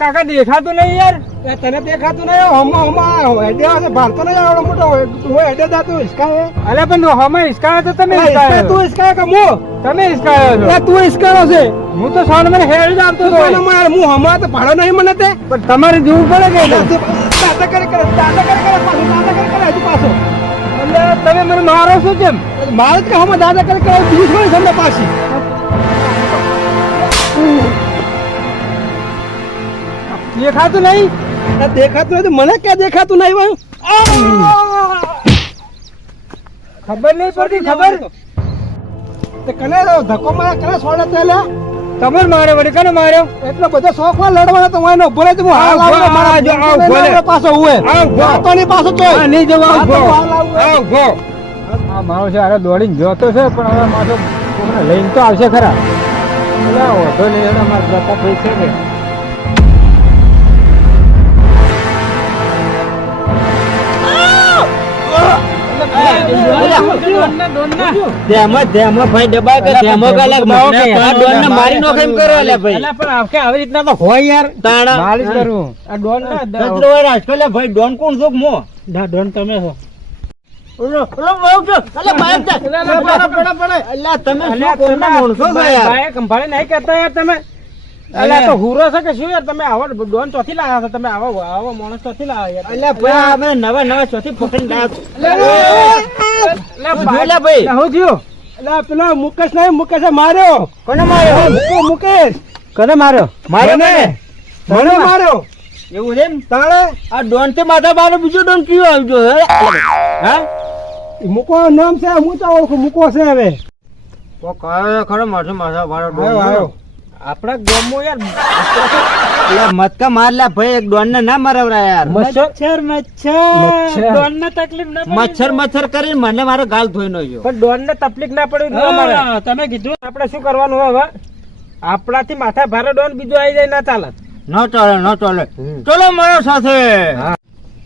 કાકા દેખાતું નહીં યાર. એ તને દેખાતું નહીં? હમો હમો હેડે આવે ભારતો નહીં આવડો મોટો. તું હેડે જાતું હિસકાવે અલે પણ હમે હિસકાયો તો તમે હિસકાવે તું હિસકાવે કે હું? તમે હિસકાયો છો. તું હિસકાયો છે. હું તો સોન મને હેડ જ આવતો તું હતો હું હમણાં તો ભાડો નહીં મને તે. પણ તમારે જોવું પડે કે દાદા કરે કરે દાદા કરે કરે પાછો કરે કરે હજુ પાછો. તમે મને મારો છો કેમ? મારે કે હમણાં દાદા કરે કરે બીજું થોડી તમને પાછી. દેખાતું નહીં? દેખાતું નથી મને ક્યાં દેખાતું નહીં ભાઈ ખબર નહીં પડતી ખબર? તે કને ધક્કો મારા કને છોડે તે તમે માર્યો વળી કને માર્યો? એટલો બધો શોખમાં લડવાનો તો હું ઊભો ભલે તો હું હાલ આવ, મારા આવ, આવ, લઈને પાછો આવ, ભલે. વાતો પાછો તોય નહીં જવા આવ તો ભો. હાલ આવું. આ મારો છે અરે દોડીને જોતો છે પણ હવે મારો લઈને તો આવશે ખરા. વાંધો નહીં એના મારા જતા પૈસા છે ધેમો ધેમો ભાઈ દબાય કે ધેમો કાલે મને આ ડોનને મારી નો કેમ કરો લે ભાઈ. અલ્યા પણ આવકે આવી રીતના તો હોય યાર. તાણા. માલિશ કરું. આ ડોન ના કચરો રાજકો લે ભાઈ ડોન કોણ છો મો? ના ડોન તમે છો. ઓલો ઓલો બહુ છો. અલે જા અલા, અલા, પડે, પડે. અલ્યા તમે શું અલ્યા કોમના છો યાર? ભાઈ કંભાળી નહીં કહેતા યાર તમે. અલ્યા તો હુરો છે કે શું યાર? તમે આવો ડોન ચોથી લાવ્યા છો. તમે આવો આવો માણસ ચોથી લાવ્યા યાર અલ્યા ભાઈ અમે નવા નવા ચોથી અલ્યા, તું ભાઈ- જોઈ લે ભાઈ. અલ્યા, હું થયું? અલા, પેલો મુકેશ નહીં મુકેશે માર્યો. કોને માર્યો? મુકે- મુકેશ. કોને માર્યો? માર્યો મને માર્યો એવું છે એમ? આ ડોન માથા બાર બીજો ડોન કયો આવજો હે? હા મૂકો નામ છે હું તો ઓળખું મૂકો છે હવે. ખરો માથે માથા બાર આવ્યો. આપણા ગામમાં યાર. મતકા મારલા ભાઈ એક ડોન ને ના મારવરા યાર. મચ્છર. મચ્છર ડોન ને તકલીફ ના મચ્છર મચ્છર કરી મને મારો ગાલ ધોઈ નો પણ ડોન ને તકલીફ ના પડી તમે કીધું. આપણે શું કરવાનું હવે? આપણાથી માથા ભારે ડોન બીજો આવી જાય ના ચાલે. ન ચાલે ન ચાલે. ચલો મારો સાથે.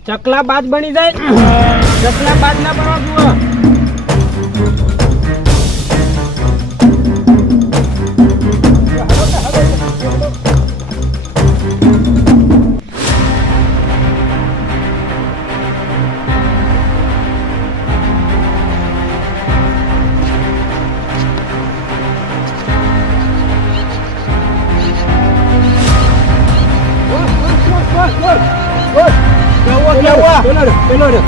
ચકલા બાજ બની જાય. ચકલા બાજ ના બનવા જુઓ પેલો રે, પેલો રે.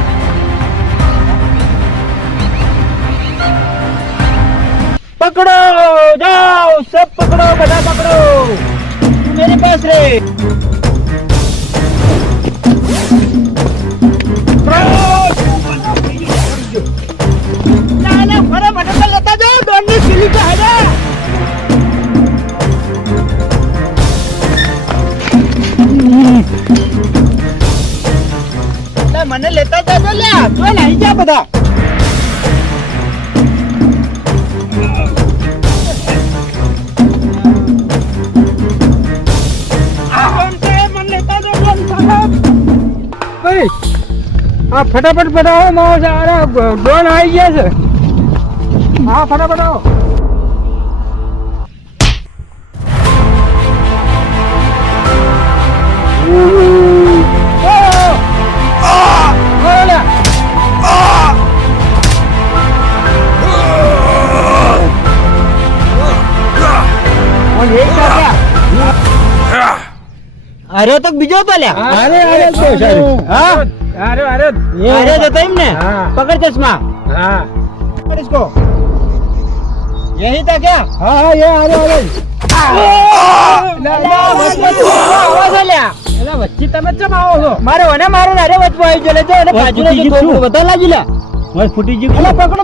પકડો જાઓ સબ પકડો બધા પકડો મેરી પાસ રે નાઈ જા બધા ભાઈ આ ફટાફટ પટાવો માવો છે અરે ડોન આવી ગયા છે હા ફટાફટ આવો અરે તો બીજો તો લ્યા અરે અરે તો સારું હા? અરે અરે અરે જતો એમ ને હા. પકડ ચશ્મા હા પકડ इसको યહી તા ક્યા हाँ हाँ ये आ रहे आ रहे એટલે વચ્ચે તમે ચમ આવો છો મારે મને મારો નારે વચમાં આવી ગયો લે જો અને બાજુનો જે થોડું બધા લાગી લા ઓય ફૂટી ગયું અલા પકડો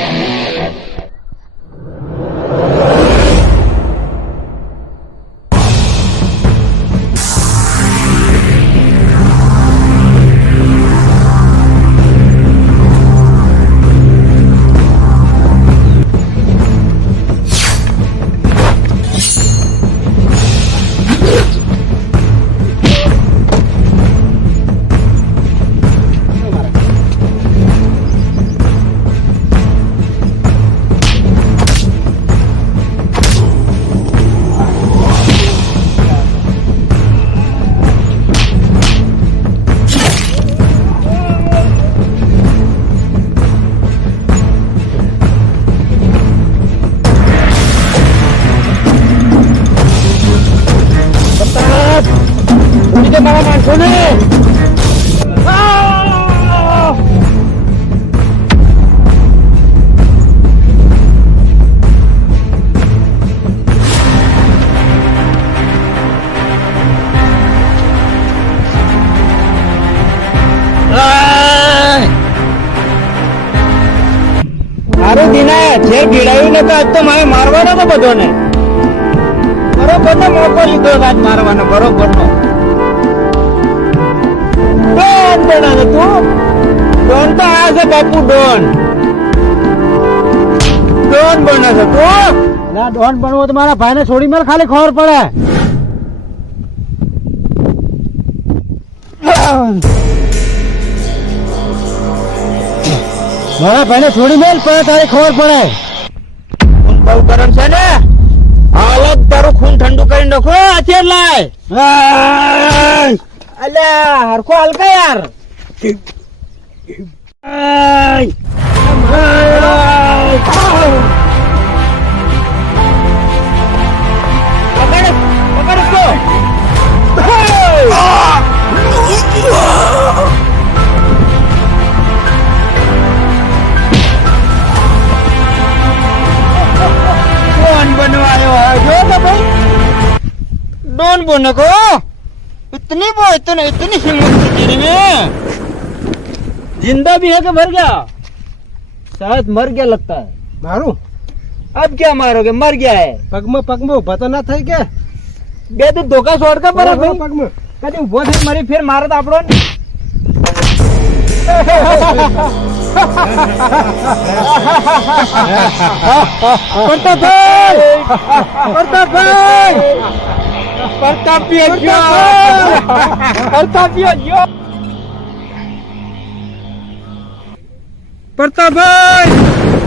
મારા માણસો ને મારું દિના છે ભીડાયું ને આજ તો મારે મારવાનો તો બધાને. બરોબર નો? મોકો લીધો આજ મારવાનો, બરોબર નો? ડોન બના છે તું ડોન તો આ છે બાપુ ડોન. ડોન બને છે તું. ના ડોન બનવો તો મારા ભાઈને છોડી મેલ ખાલી ખબર પડે. મારા ભાઈને છોડી મેલ પણ તારે ખબર પડે. ખૂન બહુ ગરમ છે ને? હાલત તારું ખૂન ઠંડુ કરી નાખો આચેર લાય. અલ્યા હરખો હલકા યાર. કોણ બનવા આવ્યો જો તો ભાઈ? ડોન બોનકો को इतने इतनी हिम्मत से गिरी में ज़िंदा भी है कि मर गया? शायद मर गया लगता है। मारू। अब क्या मारोगे? मर गया है। पगमो पगमो पता ना था क्या? बे तू तो धोखा छोड़ कर पर पगमो। कदी वो दिन मरी फिर मारा था आप करता भाई! करता भाई! પ્રતાપીય ગયો. પ્રતાપીય ગયો. પ્રતાપભાઈ